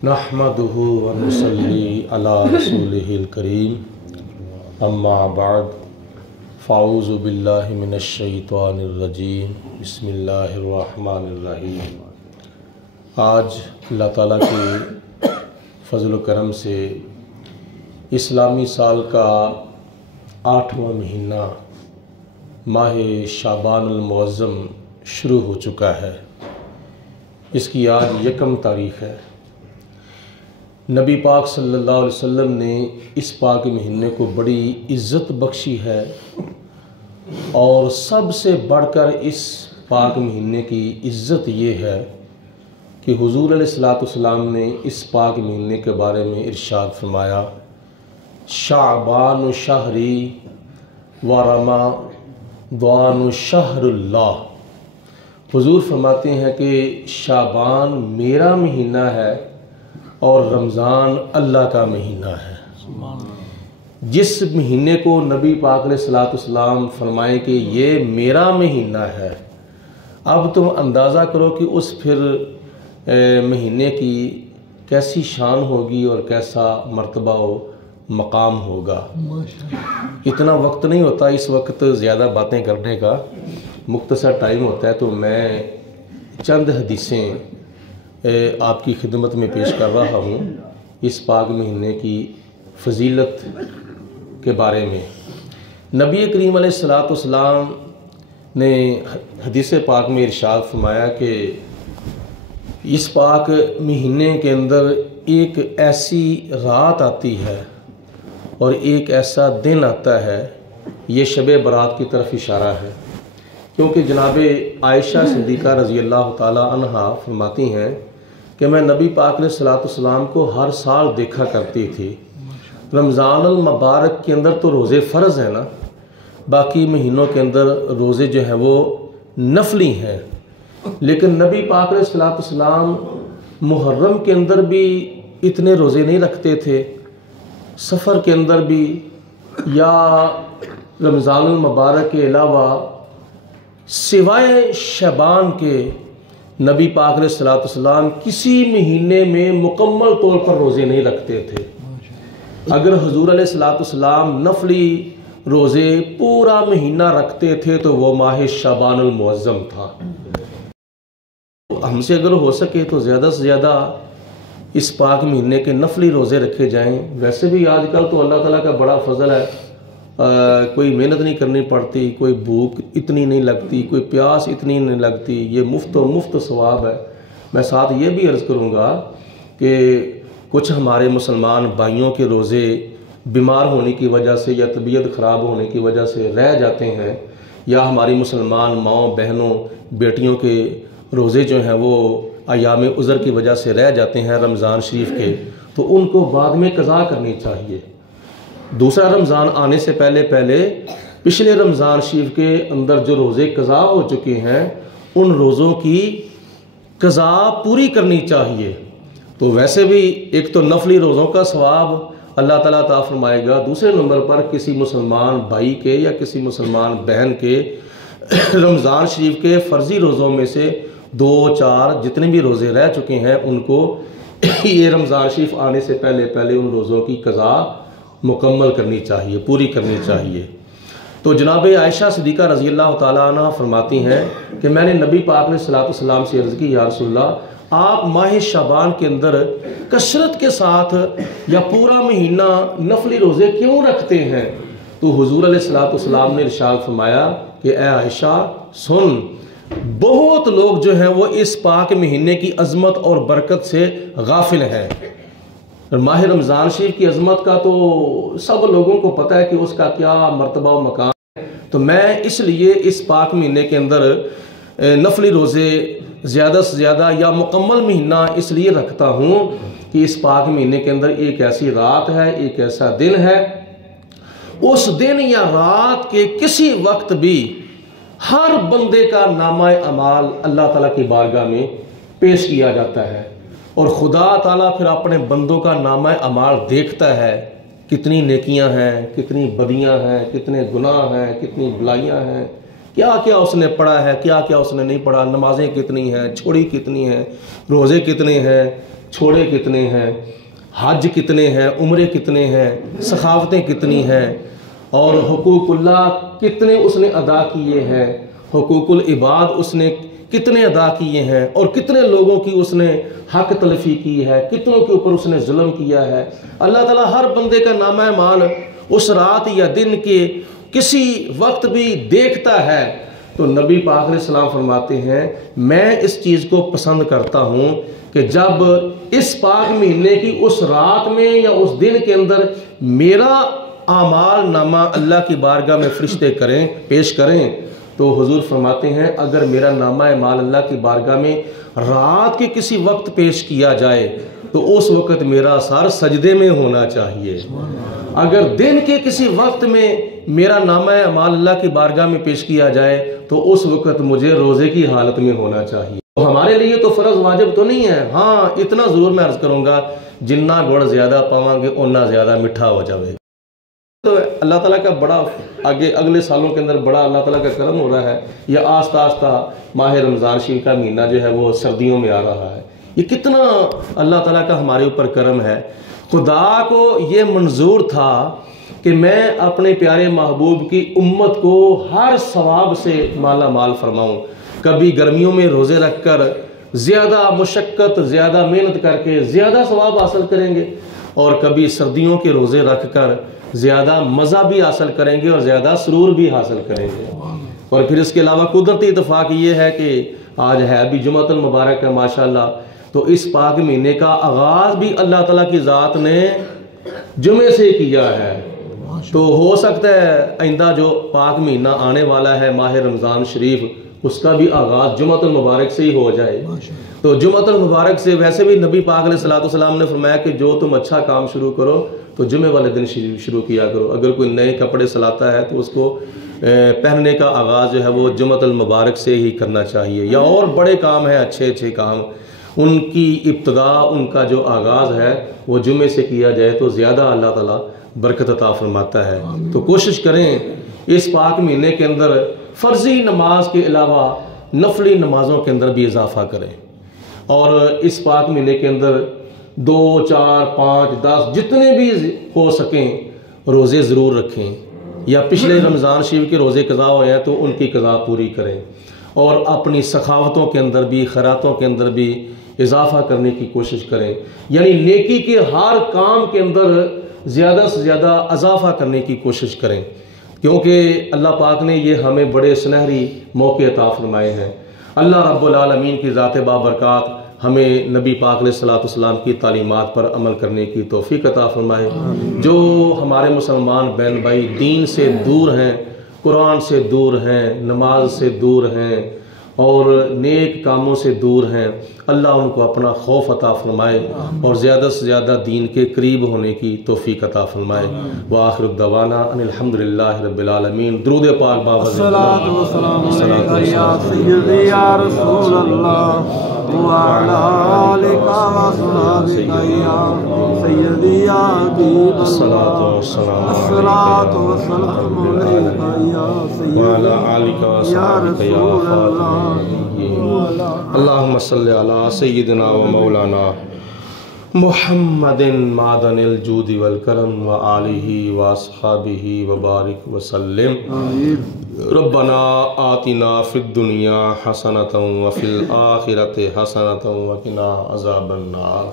नहमदुहु व नुसल्ली अला रसूलिहिल करीम अम्मा बाद फ़ाऊज़ु बिल्लाहि मिनश शैतानिर रजीम बिस्मिल्लाहिर रहमानिर रहीम। आज अल्लाह ताला के फ़ज़ल व करम से इस्लामी साल का 8वां महीना माह शाबानुल मुअज़्ज़म शुरू हो चुका है। इसकी आज 1 तारीख़ है। नबी पाक सल्लल्लाहु अलैहि वसल्लम ने इस पाक महीने को बड़ी इज़्ज़त बख्शी है और सबसे बढ़कर इस पाक महीने की इज़्ज़त ये है कि हुज़ूर अलैहिस्सलातु वस्सलाम ने इस पाक महीने के बारे में इरशाद फरमाया, शाबानु शहरी व रमज़ानु शहरुल्लाह। हुज़ूर फरमाते हैं कि शाबान मेरा महीना है और रमज़ान अल्लाह का महीना है। जिस महीने को नबी पाक अलैहिस्सलातु वस्सलाम फरमाए कि ये मेरा महीना है, अब तुम अंदाज़ा करो कि उस फिर महीने की कैसी शान होगी और कैसा मर्तबा व मकाम होगा। इतना वक्त नहीं होता इस वक्त ज़्यादा बातें करने का, मुख्तसर टाइम होता है, तो मैं चंद हदीसें आपकी खिदमत में पेश कर रहा हूँ इस पाक महीने की फजीलत के बारे में। नबी करीम अलैहिस्सलातु वस्सलाम ने हदीस पाक में इरशाद फरमाया कि इस पाक महीने के अंदर एक ऐसी रात आती है और एक ऐसा दिन आता है, ये शब बरात की तरफ इशारा है, क्योंकि जनाब आयशा सिद्दीक़ा रज़ी अल्लाह ताला अन्हा फरमाती हैं कि मैं नबी पाक अलैहिस्सलातु वस्सलाम को हर साल देखा करती थी। रमज़ानुल मुबारक के अंदर तो रोज़े फ़र्ज़ हैं ना, बाकी महीनों के अंदर रोज़े जो हैं वो नफली हैं, लेकिन नबी पाक अलैहिस्सलातु वस्सलाम मुहर्रम के अंदर भी इतने रोज़े नहीं रखते थे, सफ़र के अंदर भी, या रमज़ानुल मुबारक के अलावा सिवाय शबान के नबी पाक अलैहिस्सलातु वस्सलाम किसी महीने में मुकम्मल तौर पर रोज़े नहीं रखते थे। अगर हुज़ूर अलैहिस्सलातु वस्सलाम नफली रोज़े पूरा महीना रखते थे तो वो माह शाबानुल मुअज़्ज़म था। हमसे अगर हो सके तो ज़्यादा से ज़्यादा इस पाक महीने के नफली रोज़े रखे जाएं। वैसे भी आजकल तो अल्लाह ताला का बड़ा फजल है, कोई मेहनत नहीं करनी पड़ती, कोई भूख इतनी नहीं लगती, कोई प्यास इतनी नहीं लगती, ये मुफ्त सवाब है। मैं साथ ये भी अर्ज़ करूँगा कि कुछ हमारे मुसलमान भाइयों के रोज़े बीमार होने की वजह से या तबीयत ख़राब होने की वजह से रह जाते हैं, या हमारी मुसलमान माओं बहनों बेटियों के रोज़े जो हैं वो अयाम उज़र की वजह से रह जाते हैं रमज़ान शरीफ के, तो उनको बाद में क़ज़ा करनी चाहिए। दूसरा रमज़ान आने से पहले पिछले रमज़ान शरीफ के अंदर जो रोज़े क़ज़ा हो चुके हैं उन रोज़ों की क़ज़ा पूरी करनी चाहिए। तो वैसे भी एक तो नफली रोज़ों का सवाब अल्लाह ताला अता फरमाएगा, दूसरे नंबर पर किसी मुसलमान भाई के या किसी मुसलमान बहन के रमज़ान शरीफ के फ़र्ज़ी रोज़ों में से 2-4 जितने भी रोज़े रह चुके हैं उनको ये रमज़ान शरीफ आने से पहले उन रोज़ों की क़ज़ा मुकम्मल करनी चाहिए, पूरी करनी चाहिए। तो जनाब आयशा सिद्दीक़ा रज़ी अल्लाह ताला अन्हा फरमाती हैं कि मैंने नबी पाक अलैहिस्सलातु वस्सलाम से अर्ज़ की, या रसूलल्लाह आप माह शाबान के अंदर कसरत के साथ या पूरा महीना नफली रोज़े क्यों रखते हैं? तो हुज़ूर अलैहिस्सलातु वस्सलाम ने इरशाद फरमाया कि ए आयशा सुन, बहुत लोग जो हैं वो इस पाक महीने की अज़मत और बरकत से गाफिल हैं। माह रमज़ान शरीफ की अज़मत का तो सब लोगों को पता है कि उसका क्या मर्तबा व मकाम है, तो मैं इसलिए इस पाक महीने के अंदर नफली रोज़े ज़्यादा से ज़्यादा या मुकम्मल महीना इसलिए रखता हूँ कि इस पाक महीने के अंदर एक ऐसी रात है, एक ऐसा दिन है, उस दिन या रात के किसी वक्त भी हर बंदे का नामा अमाल अल्लाह ताला की बारगाह में पेश किया जाता है और खुदा ताला फिर अपने बंदों का नामा अमाल देखता है, कितनी नेकियां हैं, कितनी बदियां हैं, कितने गुनाह हैं, कितनी बुराइयां हैं, क्या क्या उसने पढ़ा है, क्या क्या उसने नहीं पढ़ा, नमाजें कितनी हैं, छोड़ी कितनी हैं, रोज़े कितने हैं, छोड़े कितने हैं, हज कितने हैं, उम्रे कितने हैं, सखावतें कितनी हैं, और हुकूकुल्लाह कितने उसने अदा किए हैं, हुकूकुल इबाद उसने कितने अदा किए हैं, और कितने लोगों की उसने हक तलफी की है, कितनों के ऊपर उसने जुल्म किया है। अल्लाह ताला हर बंदे का नामा माल उस रात या दिन के किसी वक्त भी देखता है। तो नबी पाक अलैहिस्सलाम फरमाते हैं, मैं इस चीज़ को पसंद करता हूँ कि जब इस पाक महीने की उस रात में या उस दिन के अंदर मेरा आमाल नामा अल्लाह की बारगाह में फरिश्ते पेश करें, तो हुजूर फरमाते हैं अगर मेरा नामा माल अल्लाह की बारगाह में रात के किसी वक्त पेश किया जाए तो उस वक्त मेरा सर सजदे में होना चाहिए। अगर दिन के किसी वक्त में मेरा नामा माल अल्लाह की बारगाह में पेश किया जाए तो उस वक्त मुझे रोज़े की हालत में होना चाहिए। तो हमारे लिए तो फ़र्ज वाजिब तो नहीं है, हाँ इतना ज़रूर मैं अर्ज़ करूँगा, जिन्ना गुड़ ज़्यादा पावांगे उतना ज़्यादा मिठा हो जाए। तो अल्लाह ताला का बड़ा आगे अगले सालों के अंदर बड़ा अल्लाह ताला का करम हो रहा है। यह आस्ता आस्ता माह रमज़ान शरीफ का महीना जो है वो सर्दियों में आ रहा है। ये कितना अल्लाह ताला का हमारे ऊपर करम है। खुदा को ये मंजूर था कि मैं अपने प्यारे महबूब की उम्मत को हर सवाब से माला माल फरमाऊँ। कभी गर्मियों में रोज़े रख कर ज़्यादा मुशक्क़त, ज़्यादा मेहनत करके ज़्यादा सवाब हासिल करेंगे, और कभी सर्दियों के रोज़े रख कर ज़्यादा मज़ा भी हासिल करेंगे और ज़्यादा सुरूर भी हासिल करेंगे। और फिर इसके अलावा कुदरती इत्तेफाक ये है कि आज है भी जुमातुल मुबारक है माशाल्लाह। तो इस पाक महीने का आगाज़ भी अल्लाह ताला की ज़ात ने जुमे से किया है। तो हो सकता है आइंदा जो पाक महीना आने वाला है माह रमज़ान शरीफ, उसका भी आगाज़ जुमातुल मुबारक से ही हो जाए। तो जुमातुल मुबारक से वैसे भी नबी पाक अलैहिस्सलाम ने फरमाया कि जो तुम अच्छा काम शुरू करो तो जुमे वाले दिन शुरू किया करो। अगर कोई नए कपड़े सलाता है तो उसको पहनने का आगाज़ जो है वो जुमातुल मुबारक से ही करना चाहिए। या और बड़े काम हैं, अच्छे अच्छे काम, उनकी इब्तिदा, उनका जो आगाज़ है वो जुमे से किया जाए तो ज़्यादा अल्लाह ताला बरकत अता फरमाता है। तो कोशिश करें इस पाक महीने के अंदर फ़र्ज़ी नमाज के अलावा नफली नमाज़ों के अंदर भी इजाफ़ा करें, और इस पाक महीने के अंदर 2, 4, 5, 10 जितने भी हो सकें रोज़े ज़रूर रखें, या पिछले रमज़ान शरीफ के रोज़े कज़ा हुए हैं तो उनकी कज़ा पूरी करें, और अपनी सखावतों के अंदर भी, खैरातों के अंदर भी इजाफ़ा करने की कोशिश करें। यानी नेकी के हर काम के अंदर ज़्यादा से ज़्यादा इजाफ़ा करने की कोशिश करें, क्योंकि अल्लाह पाक ने ये हमें बड़े सुनहरी मौके अता फरमाए हैं। अल्लाह रब्बुल आलमीन की ज़ात बाबरकात हमें नबी पाक अलैहिस्सलाम की तालीमात पर अमल करने की तौफीक अता फरमाए। जो हमारे मुसलमान बहन भाई दीन से दूर हैं, कुरान से दूर हैं, नमाज से दूर हैं और नेक कामों से दूर हैं, अल्लाह उनको अपना खौफ अता फरमाए और ज़्यादा से ज़्यादा दीन के करीब होने की तौफीक अता फरमाए। व आखिर दवाना अनिल हम्दुलिल्लाहि रब्बिल आलमीन। दुरूद पाक बाबा अल्लाहुम्मा सल्ली अला सय्यिदिना व मौलाना मुहम्मदिन मादनिल जूदी वल करम व आलिहि व अस्हाबिहि व बारिक व सल्लिम। रब्बना आतिना फिद दुनिया हसनतन व फिल आखिरति हसनतन व किना अज़ाबन नार।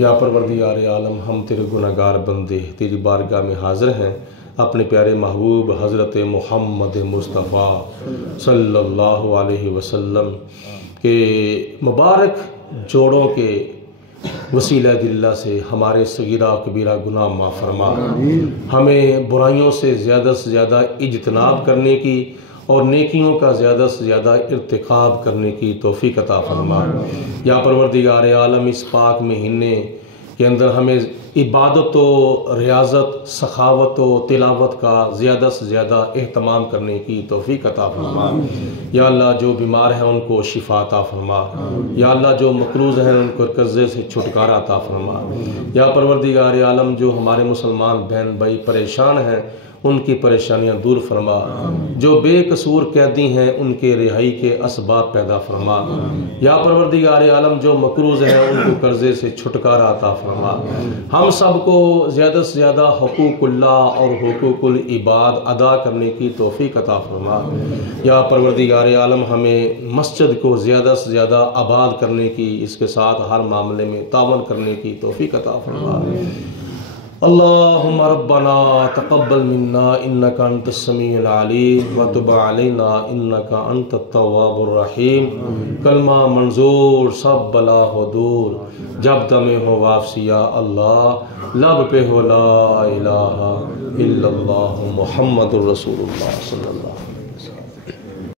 या परवरदिगार आलम, हम तेरे गुनहगार बंदे तेरी बारगाह में हाज़िर हैं, अपने प्यारे महबूब हज़रत मोहम्मद मुस्तफ़ा सल्लल्लाहु अलैहि वसल्लम के मुबारक जोड़ों के वसीला दिल्ला से हमारे सगीरा कबीरा गुनाह माफ़ फरमा, हमें बुराइयों से ज़्यादा इज्तनाब करने की और नेकियों का ज़्यादा से ज़्यादा इर्तिकाब करने की तौफीक अता फरमा। या परवरदिगार आलम, इस पाक महीने के अंदर हमें इबादत व रियाज़त, सखावत व तिलावत का ज़्यादा से ज़्यादा एहतमाम करने की तौफीक अता फरमा। या अल्लाह, जो बीमार हैं उनको शिफा अता फरमा। या अल्लाह, जो मकरूज़ हैं उनको कर्ज़े से छुटकारा अता फरमा। या परवरदिगार आलम, जो हमारे मुसलमान बहन भाई परेशान हैं उनकी परेशानियां दूर फरमा। जो बेकसूर कैदी हैं उनके रिहाई के असबाब पैदा फरमा। या परवरदिगार आलम जो मकरूज़ हैं उनको कर्ज़े से छुटकारा अता फरमा। हम सबको ज़्यादा से ज़्यादा हुकूकुल्लाह और हुकूकुल इबाद अदा करने की तौफ़ीक अता फरमा। या परवरदिगार आलम हमें मस्जिद को ज़्यादा से ज़्यादा आबाद करने की, इसके साथ हर मामले में तावन करने की तौफ़ीक अता फरमा। अल्लाहुम्मा रब्बना तक़ब्बल मिन्ना इन्नका अंतस समीउल अलीम व तुब अलैना इन्नका अंतत तव्वाबुर रहीम। कलमा मंजूर सब बला हो दूर, जब दमे हो वापसी या अल्लाह, लब पे हो ला इलाहा इल्लल्लाह मुहम्मदुर रसूलुल्लाह सल्लल्लाहु अलैहि वसल्लम।